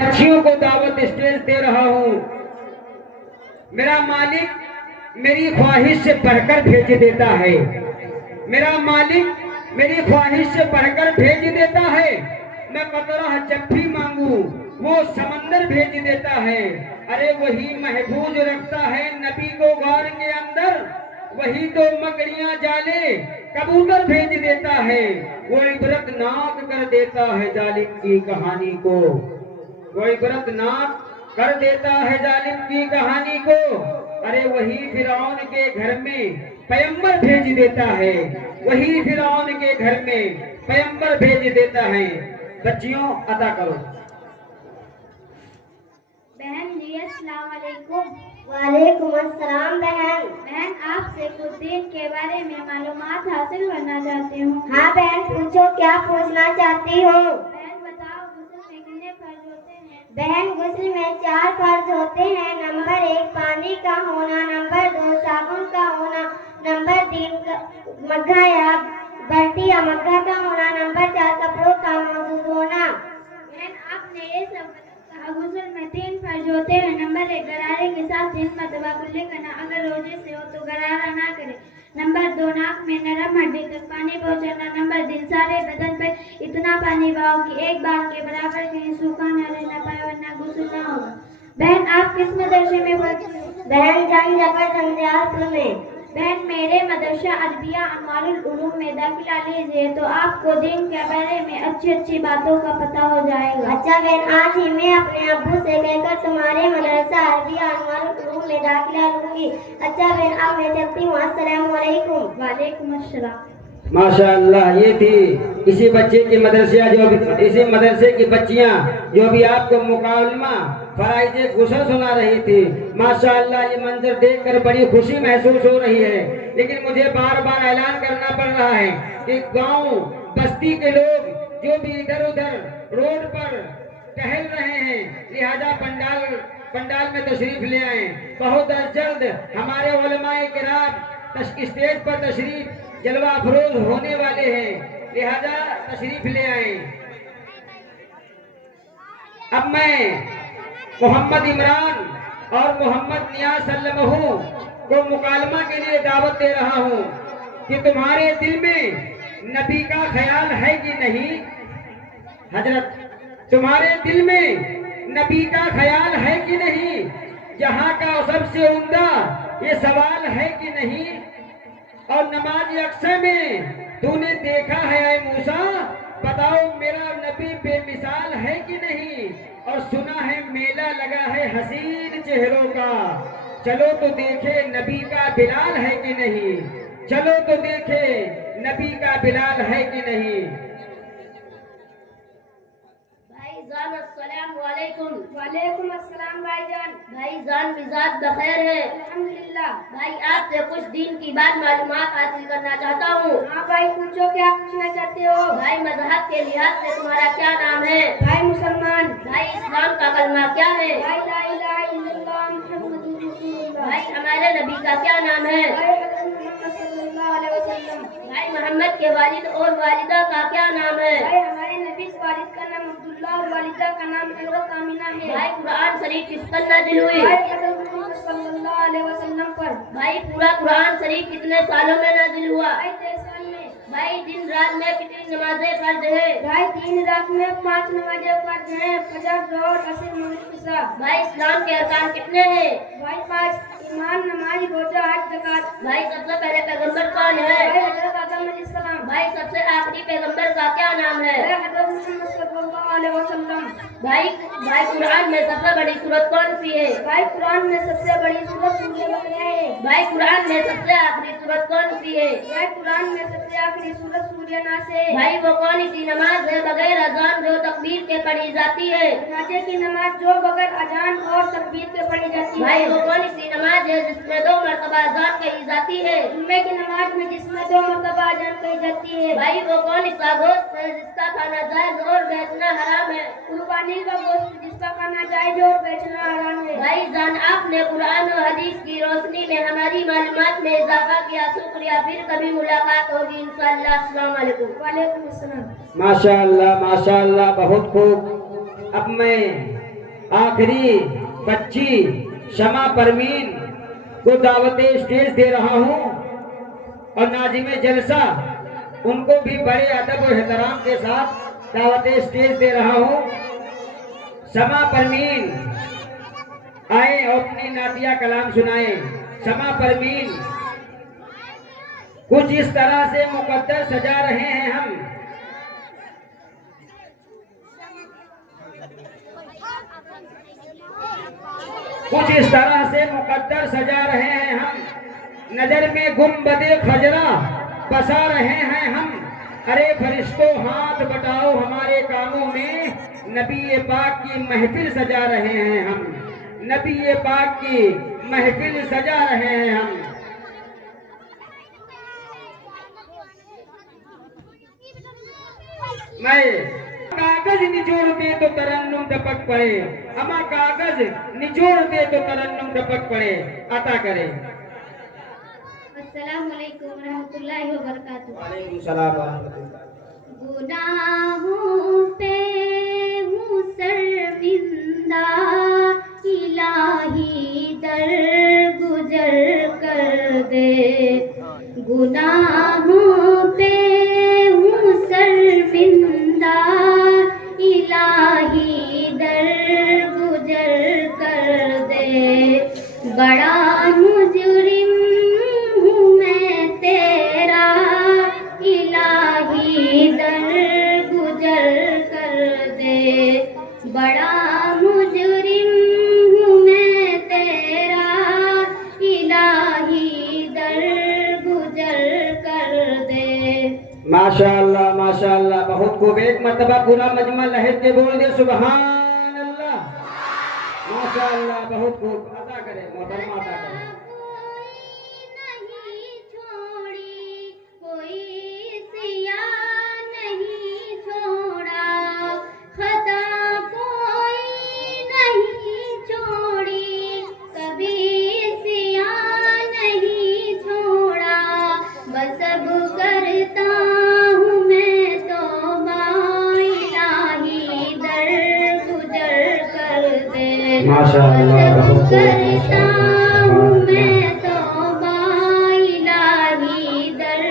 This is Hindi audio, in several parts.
बच्चियों को दावत स्टेज दे रहा हूँ। मेरा मालिक मेरी ख्वाहिश से बढ़कर भेज देता है। मेरा मालिक मेरी ख्वाहिश से बढ़कर भेज देता है। मैं कतरा जब भी मांगू वो समंदर भेज देता है। अरे वही महफूज रखता है नबी को गार के अंदर, वही तो मकड़ियां जाले कबूतर भेज देता है। वो इबरतनाक कर देता है जालिम की कहानी को, वो इबरतनाक कर देता है जालिम की कहानी को। अरे वही फिरौन के घर में पैगंबर भेज देता है, वही फिरौन के घर में पैगंबर भेज देता है। बच्चियों अदा करो। बहन जी अस्सलाम वालेकुम। वालेकुम अस्सलाम बहन। बहन आपसे कुछ दिन के बारे में मालूमात हासिल करना चाहती हूँ। हाँ बहन पूछो, क्या पूछना चाहती हो? बहन बताओ गुस्ल में कितने फर्ज होते हैं? बहन गुस्ल में 4 फर्ज होते हैं। नंबर 1 पानी का होना, नंबर 2 साबुन का होना, नंबर 3 मग्घा या बल्टी या मग्घा का होना, नंबर 4 कपड़ों का मौजूद होना। बहन आपने ये सब कहा। गुस्ल में 3 फर्ज होते हैं। नंबर 1 गरारे के साथ 3 मरतबा कुल्ली करना, अगर रोजे से हो तो गरारा ना करे। नंबर 2 नाक में नरम हड्डी तक पानी पहुंचाना। नंबर 3 सारे बदन पर इतना पानी बहाओ कि एक बार के बराबर कहीं सूखा न रहना पाए, वरना गुस्ल ना होगा। बहन आप किस मदरसे में पढ़ती हो? बहन जंग जबर जंजालपुर में। बहन मेरे मदरसा अरबिया अनवारुल उलूम में दाखिला लीजिए तो आपको दिन के बारे में अच्छी अच्छी बातों का पता हो जाएगा। अच्छा बहन, आज ही मैं अपने अब्बू से कहकर तुम्हारे मदरसा अरबिया अनवारुल उलूम में दाखिला लूंगी। अच्छा बहन अब मैं चलती हूँ। अस्सलाम वालेकुम। वालेकुम अस्सलाम। माशाअल्लाह, ये थी इसी बच्चे की मदरसिया इसी मदरसे की बच्चियां जो भी आपको मुकालमा फराइज़े गुस्ल सुना रही थी। माशाअल्लाह, ये मंजर देखकर बड़ी खुशी महसूस हो रही है। लेकिन मुझे बार बार ऐलान करना पड़ रहा है कि गांव बस्ती के लोग जो भी इधर उधर रोड पर टहल रहे हैं, लिहाजा पंडाल में तशरीफ ले आए। बहुत जल्द हमारे उलमाए किराम स्टेज पर तशरीफ जलवा अफरोज होने वाले हैं, लिहाजा तशरीफ ले आए। अब मैं मोहम्मद इमरान और मोहम्मद नियाज सल्लमहू को मुकालमा के लिए दावत दे रहा हूँ कि तुम्हारे दिल में नबी का ख्याल है कि नहीं? हजरत, तुम्हारे दिल में नबी का ख्याल है कि नहीं? जहाँ का सबसे उम्दा ये सवाल है कि नहीं? और नमाज अक्सर में तूने देखा है ऐ मूसा, बताओ मेरा नबी बेमिसाल है कि नहीं? और सुना है मेला लगा है हसीन चेहरों का, चलो तो देखे नबी का बिलाल है कि नहीं? चलो तो देखे नबी का बिलाल है कि नहीं? भाईजान अस्सलाम वालेकुम। वालेकुम अस्सलाम भाईजान। भाईजान मिजाज बखैर है? अल्हम्दुलिल्लाह। भाई आपसे कुछ दिन की बात मालूमात हासिल करना चाहता हूँ। हाँ भाई पूछो, क्या पूछना चाहते हो? भाई मजहब के लिहाज से तुम्हारा क्या नाम है? भाई मुसलमान। भाई इस्लाम का कलमा क्या है? भाई ला इलाहा इल्लल्लाह मुहम्मदुर रसूलुल्लाह। भाई हमारे नबी का क्या नाम है? भाई हज़रत मोहम्मद सल्लल्लाहु अलैहि वसल्लम। भाई मोहम्मद के वालिद और वालिदा का क्या नाम है? भाई हमारे नबी के वालिद का नाम अब्दुल्लाह और वालिदा का नाम हज़रत आमिना है। भाई कुरान शरीफ किस पर नाजिल हुई? भाई हज़रत मोहम्मद सल्लल्लाहु अलैहि वसल्लम पर। भाई पूरा कुरान शरीफ कितने सालों में नाजिल हुआ? भाई 23 साल में। भाई दिन रात में कितनी नमाजें फर्ज है? भाई 3 रात में 5 नमाजें फर्ज हैं, फजर, ज़ोहर, असर, मगरिब, इशा। भाई इस्लाम के अरकान कितने हैं? भाई 5 ईमान, नमाज, रोजा, हज, ज़कात। भाई सबसे पहले पैगंबर कौन है? भाई हज़रत आदम अलैहिस्सलाम। भाई सबसे आखिरी पैगंबर का क्या नाम है? भाई हज़रत मोहम्मद सल्लल्लाहु अलैहि वसल्लम। भाई कुरान में सबसे बड़ी सूरत कौन सी है? भाई कुरान में सबसे बड़ी सूरत सूरह बकरा है। भाई कुरान में सबसे आखिरी सूरत कौन सी है? भाई कुरान में सबसे आखिरी सूरत सूरह नास है। भाई वो कौन सी नमाज है बगैर अजान जो तकबीर के पढ़ी जाती है? जनाजे की नमाज जो बगैर अजान और तकबीर के पढ़ी जाती है। भाई वो कौन सी नमाज है जिसमें 2 मरतबा अजान कही जाती है? जुम्मे की नमाज में जिसमें 2 मरतबा अजान कही जाती है। भाई वो कौन सा गोश्त है जिसका खाना जायज और बेचना हराम है? कुर्बानी का गोश्त जिसका खाना जायज और बेचना हराम है। भाई जान आपने कुरान और हदीस की रोशनी में हमारी मालूमात में इजाफा किया, शुक्रिया। फिर कभी मुलाकात होगी इंशाअल्लाह। अस्सलाम वालेकुम। वालेकुम अस्सलाम। माशाअल्लाह माशाअल्लाह, बहुत खूब। अब मैं आखिरी बच्ची शमा परवीन को दावत स्टेज दे रहा हूँ और नाजिम जलसा उनको भी बड़े अदब और एहतराम के साथ दावत स्टेज दे रहा हूँ। शमा परवीन आए और अपनी नातिया कलाम सुनाए। शमा परवीन कुछ इस तरह से मुकद्दर सजा रहे हैं हम। कुछ इस तरह से मुकद्दर सजा रहे हैं हम, नजर में गुंबदे खजरा बसा रहे हैं हम। अरे फरिश्तों हाथ बटाओ हमारे कामों में, नबी पाक की महफिल सजा रहे हैं हम, नबी पाक की महफिल सजा रहे हैं हम। मैं कागज निचोड़ दे तो तरन्नुम टपक पड़े, अमा कागज निचोड़ दे तो तरन्नुम टपक पड़े। अता करे। अस्सलाम वालेकुम रहमतुल्लाहि व बरकातुहू। वालेकुम सलाम व रहमतुल्लाह। गुनाहों पे हूँ शर्मिंदा, इलाही दर गुजर कर दे। गुनाहों पे हूँ शर्मिंदा, इलाही दर गुजर कर दे। बड़ा मुजरिम हूँ मैं तेरा, इलाही दर गुजर कर दे। बड़ा मुजरिम हूँ मैं तेरा, इलाही दर गुजर कर दे। माशाअल्लाह माशाअल्लाह, बहुत खूब। एक मर्तबा पूरा मजमा लहज के बोल दे सुभान अल्लाह। माशाअल्लाह, बहुत खूब। अदा करें मोहतरमा, अदा करें। नहीं छोड़ी कोई सिया नहीं छोड़ा, खता कोई नहीं छोड़ी, कभी सिया नहीं छोड़ा। बस अब करता हूँ मैं तौबा, इलाही दर गुजर कर दे। माशाअल्लाह, बहुत खूब। करता हूँ मैं तौबा, इलाही दर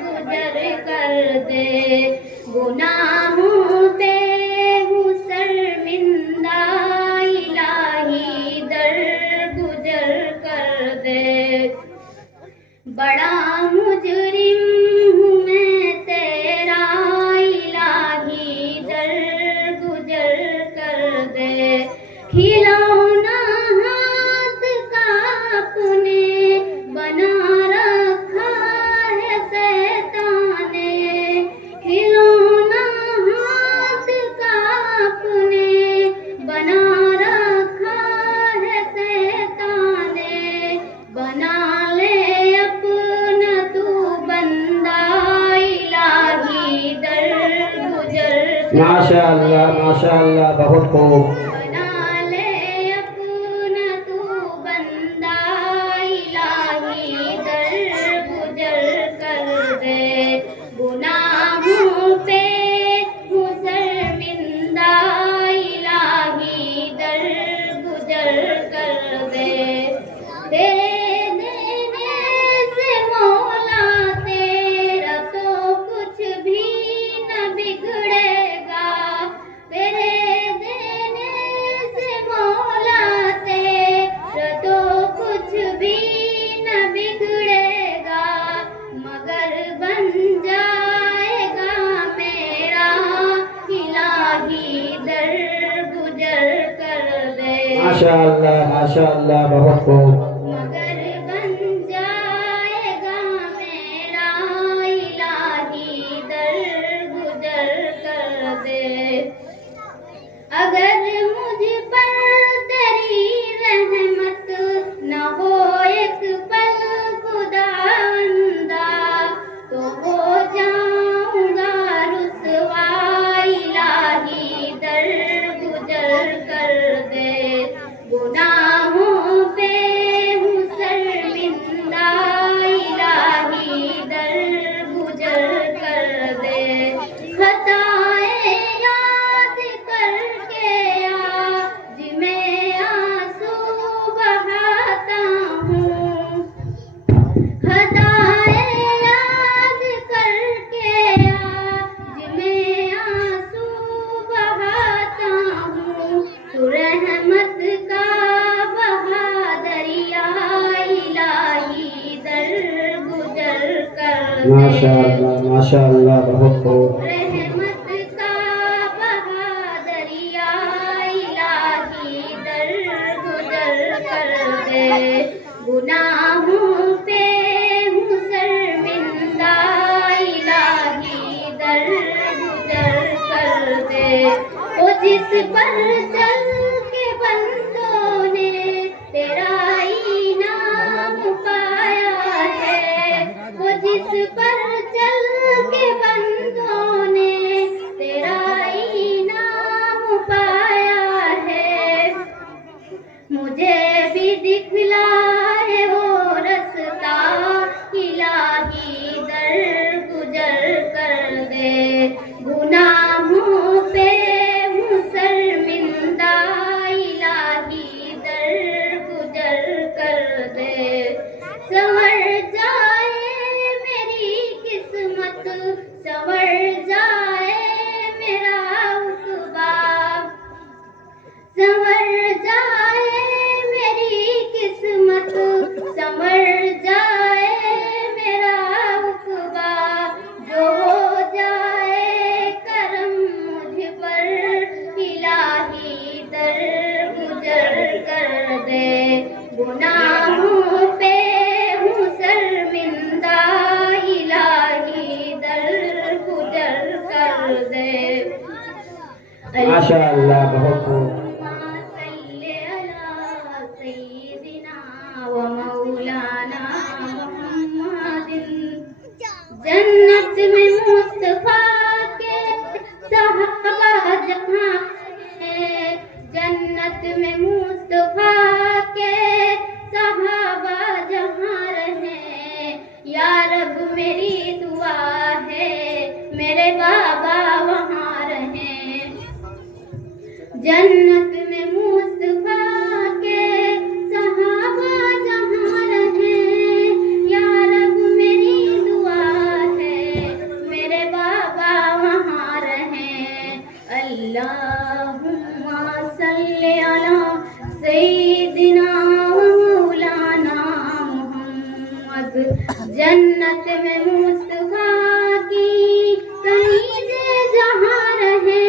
गुजर कर दे। गुनाहों पे हूँ शर्मिंदा, इलाही दर गुजर कर दे। बड़ा मुजरिम हूँ मैं तेरा, इलाही दर गुजर कर दे। खिलौना हाथ का अपने बना रखा है शैतान ने, खिलौना हाथ का अपने बना रखा है शैतान ने। बना ले अपना तू बंदा, इलाही दर गुजर कर दे। माशाअल्लाह माशाअल्लाह, बहुत खूब। बना ले अपना तू बंदा, इलाही दर गुजर कर दे। गुनाहों पे हूँ शर्मिंदा, इलाही दर गुजर कर दे। तेरे देने से मौला तेरा तो कुछ भी न बिगड़ेगा, तेरे देने से मौला तेरा तो कुछ भी न बिगड़ेगा। मगर बन जाएगा मेरा, इलाही दर गुजर कर दे। माशाअल्लाह माशाअल्लाह, बहुत खूब। मगर बन जाएगा मेरा, इलाही दर गुजर कर दे। अगर मुझ पर तेरी रहमत न हो एक पल खुदावंदा, तो हो जाऊंगा रुसवा, इलाही दर गुजर कर दे। गुनाहों पे दे। माशाअल्लाह बहुत खूब। रहमत का बहा दरिया इलाही दर गुजर कर दे। गुनाहों पे हूँ शर्मिंदा इलाही दर गुजर कर दे। वो जिस पर चल के बंदों ने तेरा इनाम पाया है, वो जिस पर चल के बंदों ने तेरा इनाम पाया है। मुझे भी दिखलाए वो रास्ता इलाही दर गुजर कर दे। गुनाहों पे हूँ शर्मिंदा इलाही दर गुजर कर दे। संवर जाए मेरी किस्मत, संवर जाए मेरा उक़बा, संवर जाए मेरी किस्मत, संवर जाए मेरा उक़बा। जो हो जाए करम मुझ पर इलाही दर गुजर कर दे। गुनाहों पे हूँ शर्मिंदा इलाही दर गुजर कर दे। माशाअल्लाह बहुत खूब। सल्ले अला सय्यिदिना व मौलाना मुहम्मदिन। जन्नत में मुस्तफा के सहाबा जहाँ है, जन्नत में मुस्तफा के सहाबा जहाँ रहे। या रब मेरी दुआ है मेरे बाबा वहाँ रहे। जन्नत में मुस्तफा के सहाबा जहाँ रहे। या रब मेरी दुआ है मेरे बाबा वहाँ रहे। अल्लाहुम्मा सल्ली अला सय्यिदिना व मौलाना मुहम्मद। जन्नत में मुस्तफा की कनीज़े जहाँ रहे,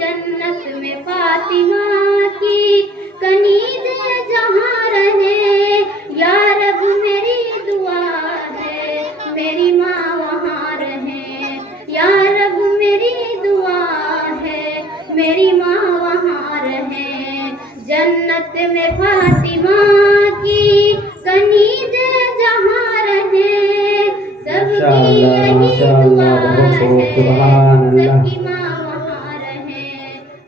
जन्नत में फातिमा की कनीज़े जहाँ रहे। या रब मेरी दुआ है मेरी माँ वहाँ रहे। या रब मेरी दुआ है मेरी माँ वहाँ रहे। जन्नत में फातिमा की कनीज़े जहाँ रहे। सबकी यही दुआ है सबकी माँ वहाँ रहे।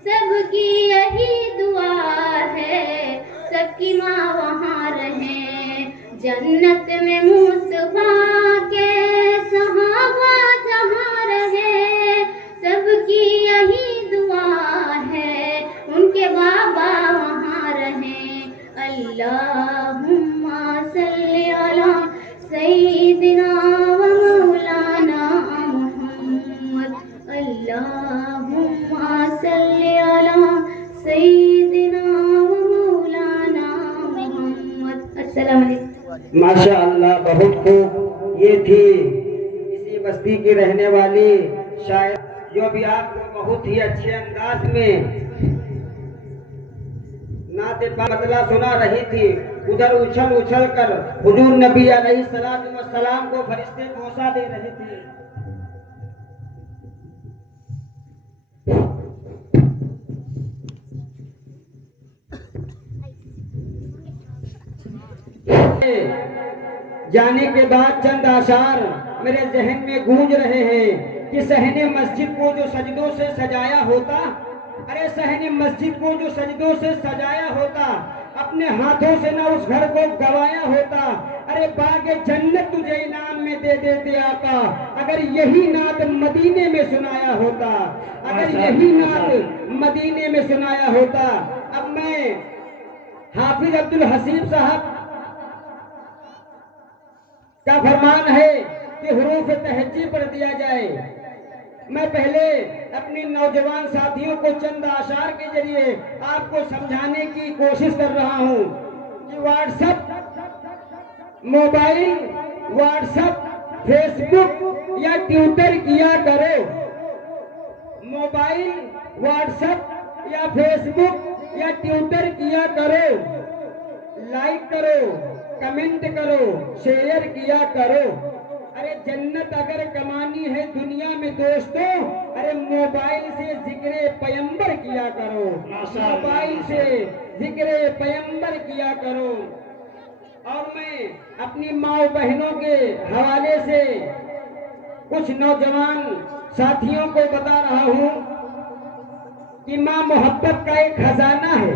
सबकी यही दुआ है सबकी माँ वहाँ रहे। जन्नत में मुस्तफा के सहाबा जहाँ रहे। सबकी यही दुआ है उनके बाबा वहाँ रहे। अल्लाहुम्मा सल्ली अला सय्यिदिना व मौलाना मुहम्मद। अल्लाहुम्मा सल्ली अला सय्यिदिना व मौलाना मुहम्मद। अस्सलाम वालेकुम। माशाअल्लाह बहुत खूब। ये थी इसी बस्ती की रहने वाली शायर जो भी आपको बहुत ही अच्छे अंदाज में नाते बदला सुना रही थी। उधर उछल उछल कर हुजूर नबी अलैहिस्सलातु वस्सलाम को फरिश्ते पहुंचा दे रहे थे। जाने के बाद चंद आशार मेरे जहन में गूंज रहे हैं कि सहने मस्जिद को जो सजदों से सजाया होता, अरे सहने मस्जिद को जो सजदों से सजाया होता, अपने हाथों से ना उस घर को गवाया होता। अरे बागे जन्नत तुझे इनाम में दे देते आका, अगर यही नात मदीने में सुनाया होता, अगर यही नात मदीने में सुनाया होता। अब मैं हाफिज अब्दुल हसीब साहब का फरमान है कि हुरूफ तहज्जी पढ़ दिया जाए। मैं पहले अपने नौजवान साथियों को चंद आशार के जरिए आपको समझाने की कोशिश कर रहा हूं कि व्हाट्सएप मोबाइल, व्हाट्सएप फेसबुक या ट्विटर किया करो। मोबाइल, व्हाट्सएप या फेसबुक या ट्विटर किया करो। लाइक करो, कमेंट करो, शेयर किया करो। अरे जन्नत अगर कमानी है दुनिया में दोस्तों, अरे मोबाइल से जिक्र पैगंबर किया करो, मोबाइल से जिक्र पैगंबर किया करो। और मैं अपनी माँ बहनों के हवाले से कुछ नौजवान साथियों को बता रहा हूँ कि माँ मोहब्बत का एक खजाना है,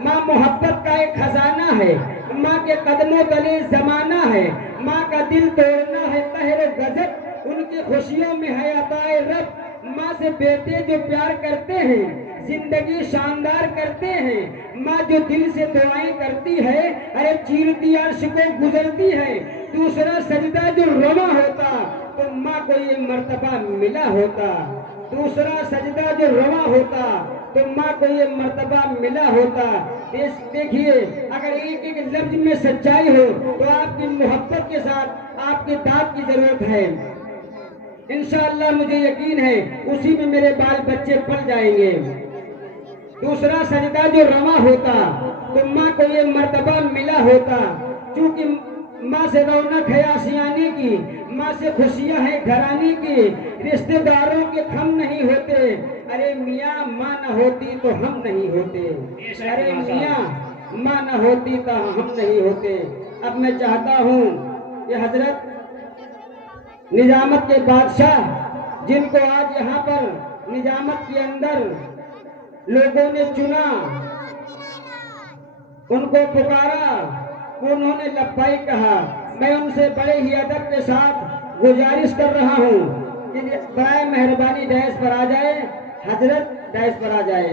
माँ मोहब्बत का एक खजाना है। माँ के कदमों तले जमाना है, माँ का दिल तोड़ना है तहरे गजब, उनकी खुशियों में है अताए रब। माँ से बेटे जो प्यार करते हैं जिंदगी शानदार करते हैं। माँ जो दिल से दुआएं करती है, अरे चीरती अर्श को गुजरती है। दूसरा सजदा जो रवा होता तो माँ को ये मर्तबा मिला होता। दूसरा सजदा जो रवा होता तो माँ को ये मर्तबा मिला होता। देखिए, अगर एक एक लफ्ज में सच्चाई हो तो आपकी मोहब्बत के साथ आपकी दाद की जरूरत है। इंशाअल्लाह मुझे यकीन है उसी में मेरे बाल बच्चे पल जाएंगे। दूसरा सजदा जो रवा होता तो माँ को ये मर्तबा मिला होता। क्योंकि माँ से रौनक है आशियाने की, माँ से खुशियाँ हैं घराने की, रिश्तेदारों के खम नहीं होते। अरे मियाँ माँ न होती तो हम नहीं होते, अरे मियाँ माँ न होती तो हम नहीं होते। अब मैं चाहता हूँ कि हजरत निजामत के बादशाह, जिनको आज यहाँ पर निजामत के अंदर लोगों ने चुना, उनको पुकारा, उन्होंने लब्बाई कहा। मैं उनसे बड़े ही अदब के साथ गुजारिश कर रहा हूँ कि बराए मेहरबानी डैश पर आ जाए, हजरत डैश पर आ जाए।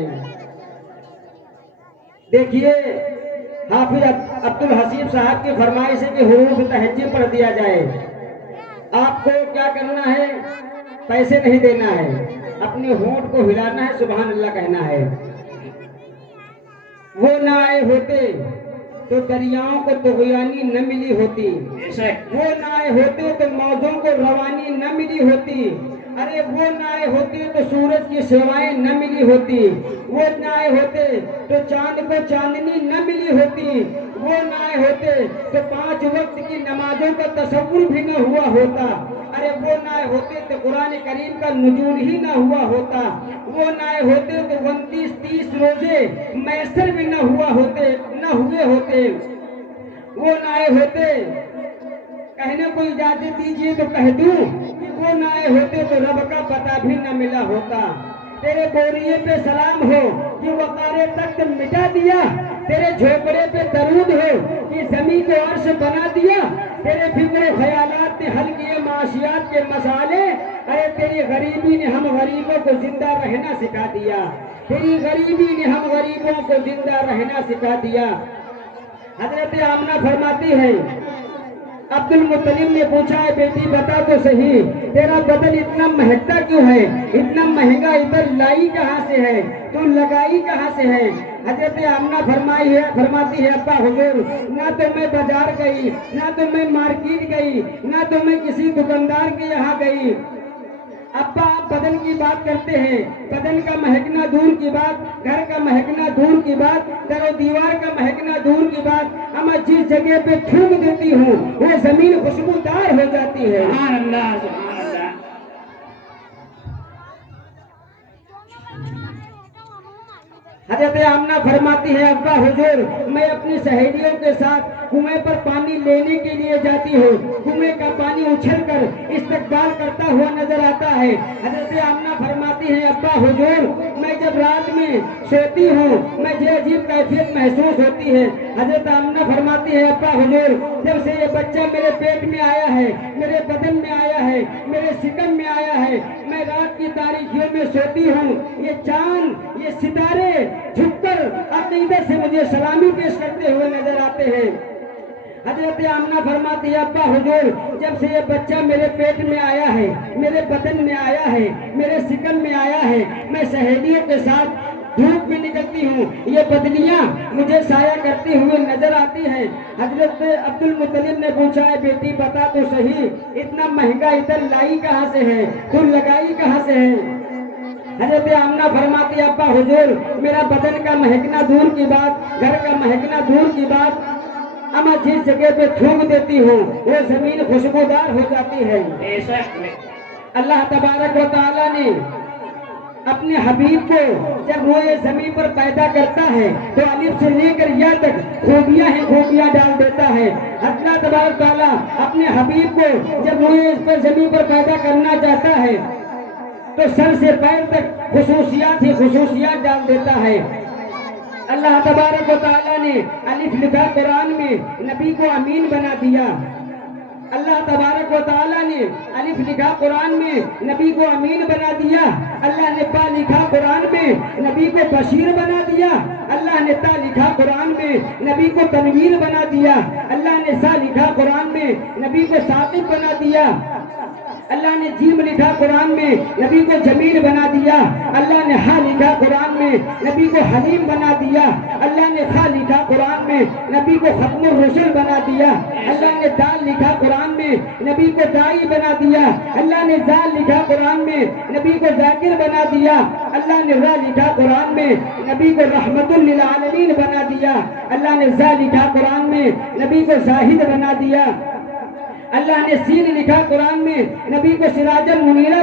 देखिए, हाफिज अब्दुल हसीब साहब की फरमाइश है कि हुरूफ तहज्जी पढ़ दिया जाए। आपको क्या करना है, पैसे नहीं देना है, अपने होंठ को हिलाना है, सुभान अल्लाह कहना है। वो ना आए होते तो दरियाओं को तुगयानी न मिली होती, वो ना आए होते तो मौजों को रवानी न मिली होती। अरे वो ना आए होते तो सूरज की सेवाएं न मिली होती, वो ना आए होते तो चांद को चांदनी न मिली होती, वो ना आए होते तो 5 वक्त की नमाजों का तसव्वुर भी न हुआ होता। अरे वो ना आए होते तो कुरान करीम का नुजूल ही न हुआ होता, वो ना आए होते तो 29-30 रोजे मैसर भी न हुए होते। वो ना आए होते, कहने को इजाजत दीजिए तो कह दूं कि वो ना आए होते तो रब का पता भी न मिला होता। तेरे बोरिये पे सलाम हो कि वकारे तख्त मिटा दिया, तेरे झोपड़े पे दरूद हो कि जमीन को अर्श बना दिया, तेरे फिक्र ख्यालात ने हल किए माशियात के मसाले। अरे तेरी गरीबी ने हम गरीबों को जिंदा रहना सिखा दिया, तेरी गरीबी ने हम गरीबों को जिंदा रहना सिखा दिया। हजरत आमना फरमाती है, अब्दुल मुत्तलिब ने पूछा है बेटी बता तो सही, तेरा बदन इतना महकता क्यों है, इतना महंगा इधर लाई कहाँ से है, तू लगाई कहाँ से है। हजरत आमना फरमाती है अब्बा हुजूर, ना तो मैं बाजार गई, ना तो मैं मार्केट गई, ना तो मैं किसी दुकानदार के यहाँ गई। अब्बा आप बदन की बात करते हैं, बदन का महकना दूर की बात, घर का महकना दूर की बात, दरो दीवार का महकना दूर की बात, मैं जिस जगह पे थूक देती हूँ वो जमीन खुशबूदार हो जाती है। सुभान अल्लाह, सुभान अल्लाह। हजरत आमना फरमाती है अब्बा हुजूर, मैं अपनी सहेलियों के साथ कुएं पर पानी लेने के लिए जाती हूँ, कुएं का पानी उछलकर इस्तकबाल करता हुआ नजर आता है। हजरत आमना फरमाती है अब्बा हुजूर, मैं जब रात में सोती हूँ मुझे अजीब कैफियत महसूस होती है। हजरत आमना फरमाती है अब्बा हुजूर, जब से ये बच्चा मेरे पेट में आया है, मेरे बदन में आया है, मेरे सिकम में आया है, मैं रात की तारीखियों में सोती हूँ, ये चांद ये सितारे झुककर अकीदत से मुझे सलामी पेश करते हुए नजर आते हैं। हजरत आमना फरमाती है अब्बा हुजूर, जब से ये बच्चा मेरे पेट में आया है, मेरे बदन में आया है, मेरे सिकम में आया है, मैं सहेलियों के साथ धूप में निकलती हूँ, ये बदलियाँ मुझे साया करती हुए नजर आती हैं। हजरत अब्दुल मुत्तलिब ने पूछा है, बेटी बता तो सही, इतना महंगा इधर लाई कहाँ से है, तू लगाई कहाँ से है? हजरत आमना फरमाती, अब्बा हुजूर, मेरा बदन का महकना दूर की बात, घर का महकना दूर की बात, अमा जिस जगह पे थूक देती हूँ वो जमीन खुशबूदार हो जाती है। अल्लाह तबारक व तआला ने अपने हबीब को जब वो ये जमीन पर पैदा करता है तो अलिफ से लेकर या तक खूबियां ही खूबियां डाल देता है। अल्लाह तबारक व तआला अपने हबीब को जब वो इस पर जमीन पर पैदा करना चाहता है तो सर से पैर तक खुसूसियात ही खुसूसियात डाल देता है। अल्लाह तबारक व तआला ने अलिफ लिखा कुरान में, नबी को अमीन बना दिया। अल्लाह तबारक व तआला ने अलिफ लिखा कुरान में, नबी को अमीन बना दिया। अल्लाह ने बा लिखा कुरान में, नबी को बशीर बना दिया। अल्लाह ने ता लिखा कुरान में, नबी को तनवीर बना दिया। अल्लाह ने सा लिखा कुरान में, नबी को साकिब बना दिया। अल्लाह ने जीम लिखा कुरान में, नबी को जमील बना दिया। अल्लाह ने हा लिखा कुरान में, नबी को हलीम बना दिया। अल्लाह ने खा लिखा कुरान में, नबी को खत्मुर रसूल बना दिया। अल्लाह ने दाल लिखा कुरान में, नबी को दाई बना दिया। अल्लाह ने जाल लिखा कुरान में, नबी को जाकिर बना दिया। अल्लाह ने रा लिखा कुरान में, नबी को रहमतुल लिल आलमीन बना दिया। अल्लाह ने जा लिखा कुरान में, नबी को जाहिद बना दिया। अल्लाह ने सीन लिखा कुरान में, नबी को सिराजल मुनीरा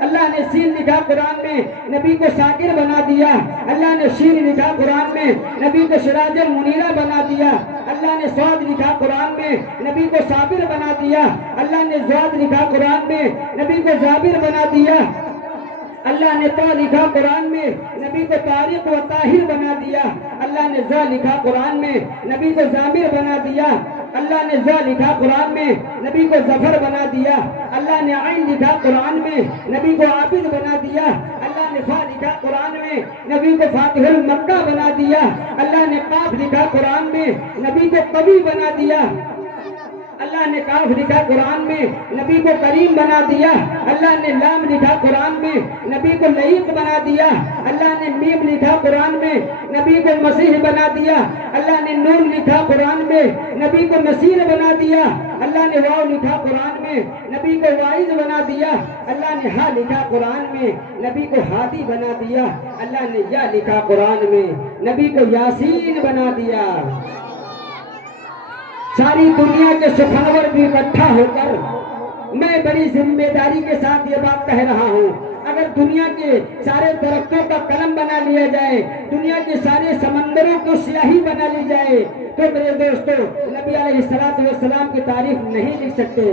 अल्लाह ने सीन लिखा कुरान में, नबी को साकिर बना दिया। अल्लाह ने शीन लिखा कुरान में, नबी को सिराजल मुनीरा बना दिया। अल्लाह ने स्वाद लिखा कुरान में, नबी को साबिर बना दिया। अल्लाह ने ज़ाद लिखा कुरान में, नबी को जाबिर बना दिया। अल्लाह ने ता लिखा कुरान में, नबी को तारिक व ताहिर बना दिया। अल्लाह ने जा लिखा कुरान में, नबी को जामिर बना दिया। अल्लाह ने जा लिखा कुरान में, नबी को जफर बना दिया। अल्लाह ने आइन लिखा कुरान में, नबी को आबिद बना दिया। अल्लाह ने फा लिखा कुरान में, नबी को फातिहुल मक्का बना दिया। अल्लाह ने काफ लिखा कुरान में, नबी को कवि बना दिया। अल्लाह ने काफ लिखा कुरान में, नबी को करीम बना दिया। अल्लाह ने लाम लिखा कुरान में, नबी को लईक बना दिया। अल्लाह ने मीम लिखा कुरान में, नबी को मसीह बना दिया। अल्लाह ने नून लिखा कुरान में, नबी को नसीर बना दिया। अल्लाह ने वाव लिखा कुरान में, नबी को वाइज बना दिया। अल्लाह ने हा लिखा कुरान में, नबी को हादी बना दिया। अल्लाह ने या लिखा कुरान में, नबी को यासीन बना दिया। सारी दुनिया के सुखनवर भी इकट्ठा होकर मैं बड़ी जिम्मेदारी के साथ ये बात कह रहा हूँ, अगर दुनिया के सारे दरख्तों का कलम बना लिया जाए, दुनिया के सारे समंदरों को स्याही बना ली जाए, तो मेरे दोस्तों नबी अलैहिस्सलातु वस्सलाम की तारीफ नहीं लिख सकते।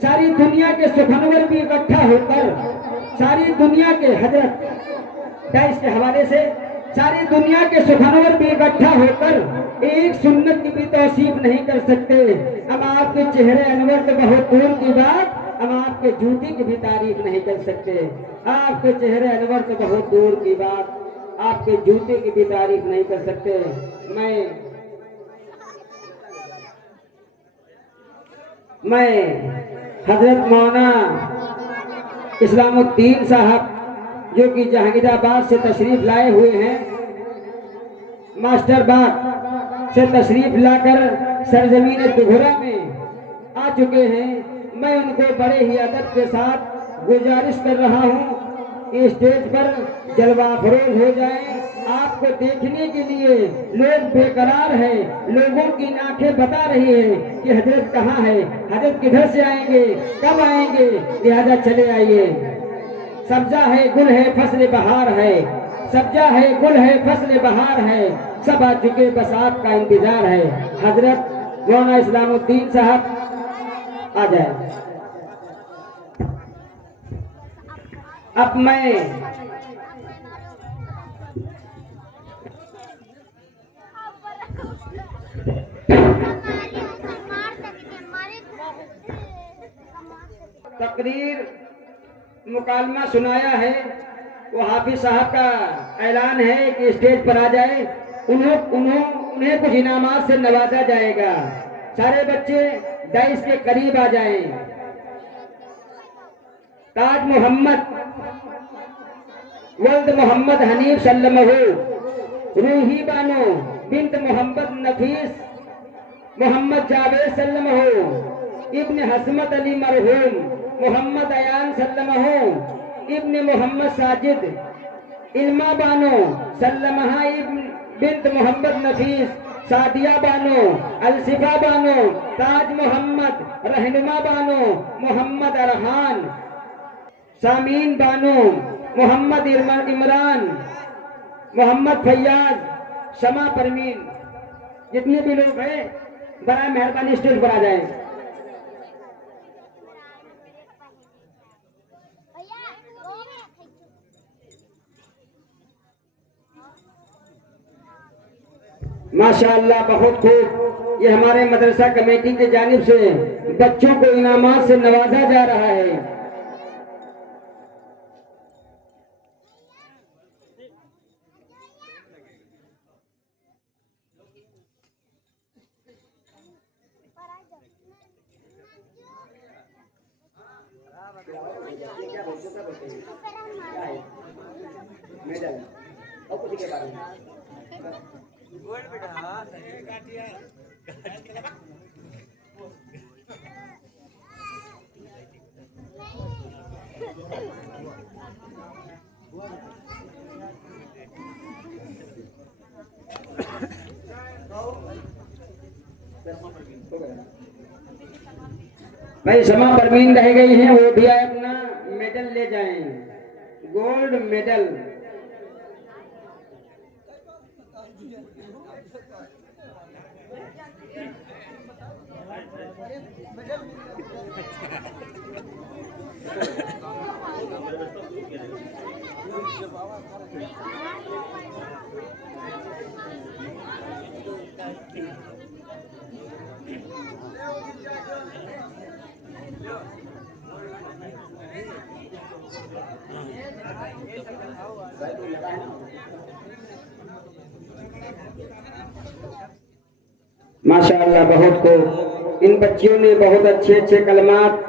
सारी दुनिया के सुखनवर भी इकट्ठा होकर, सारी दुनिया के हजरत दाइश के हवाले से सारी दुनिया के सुखनवर भी इकट्ठा होकर एक सुन्नत की भी तौसीफ नहीं कर सकते। हम आपके चेहरे अनवर तो बहुत दूर की बात, हम आपके जूते की भी तारीफ नहीं कर सकते। आपके चेहरे अनवर तो बहुत दूर की बात, आपके जूते की भी तारीफ नहीं कर सकते। मैं हजरत मौलाना इस्लामुद्दीन साहब जो कि जहांगीराबाद से तशरीफ लाए हुए हैं, मास्टर बाग से तशरीफ लाकर सरजमीन दुघरा में आ चुके हैं, मैं उनको बड़े ही अदब के साथ गुजारिश कर रहा हूं कि स्टेज पर जलवा अफरोज हो जाए। आपको देखने के लिए लोग बेकरार हैं, लोगों की आंखें बता रही है कि हजरत कहाँ है, हजरत किधर से आएंगे, कब आएंगे, लिहाजा चले आइए। सब्जा है गुल है फसल बहार है, सब्जा है गुल है फसल बहार है, सब आ चुके बस आपका इंतजार है। हजरत मौलाना इस्लामुद्दीन साहब आ जाए। अब मैं तकरीर मुकालमा सुनाया है, वो हाफिज साहब का ऐलान है कि स्टेज पर आ जाए, उन्हें कुछ इनामात से नवाजा जाएगा। सारे बच्चे दाइश के करीब आ जाएं। ताज मोहम्मद वल्द मोहम्मद हनीफ सल्लमहु, रूही बानो बिन्त मोहम्मद नफीस मोहम्मद जावेद सल्लमहु, इब्न हसमत अली मरहूम मोहम्मद अयान सल्लमहु, इब्न मोहम्मद साजिद, इल्मा बानो सल्लमहा इब्न बिन्त मोहम्मद नफीस, सादिया बानो, अलसिफा बानो, ताज मोहम्मद, रहनुमा बानो मोहम्मद अरहान, सामीन बानो मोहम्मद इमरान, मोहम्मद फैयाज, शमा परमीन। जितने भी लोग हैं बड़ा मेहरबानी स्टेज पर आ जाएं। माशाअल्लाह बहुत खूब। ये हमारे मदरसा कमेटी की जानिब से बच्चों को इनामात से नवाजा जा रहा है। भाई शमा परवीन रह गई हैं, वो भी आए अपना मेडल ले जाएं, गोल्ड मेडल। माशाअल्लाह बहुत खूब। इन बच्चियों ने बहुत अच्छे अच्छे कलमात,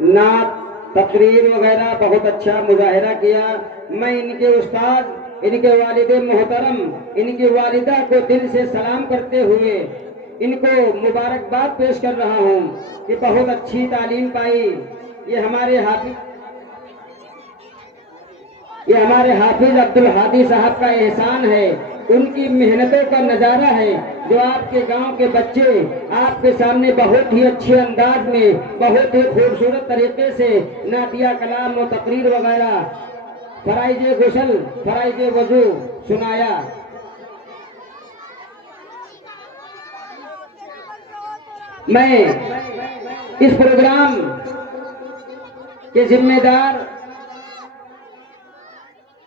नात, तकरीर वगैरह बहुत अच्छा मुजाहिरा किया। मैं इनके उस्ताद, इनके वालिद मोहतरम, इनकी वालिदा को दिल से सलाम करते हुए इनको मुबारकबाद पेश कर रहा हूँ कि बहुत अच्छी तालीम पाई। ये हमारे हाफिज अब्दुल हादी साहब का एहसान है, उनकी मेहनतों का नजारा है जो आपके गांव के बच्चे आपके सामने बहुत ही अच्छे अंदाज में, बहुत ही खूबसूरत तरीके से नातिया कलाम और तकरीर वगैरह, फराइज गुसल, फराइज वजू सुनाया। मैं इस प्रोग्राम के जिम्मेदार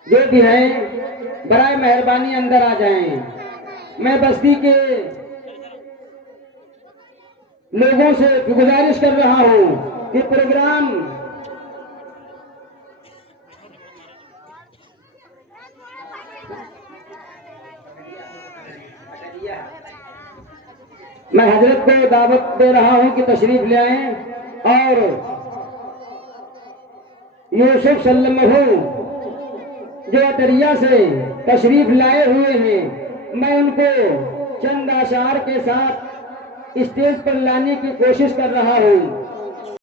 जो भी हैं बराए मेहरबानी अंदर आ जाएं। मैं बस्ती के लोगों से गुजारिश कर रहा हूं कि प्रोग्राम मैं हजरत को दावत दे रहा हूं कि तशरीफ ले आएं और यूसुफ सल्लमहु जो अटरिया से तशरीफ लाए हुए हैं, मैं उनको चंद आशार के साथ स्टेज पर लाने की कोशिश कर रहा हूं।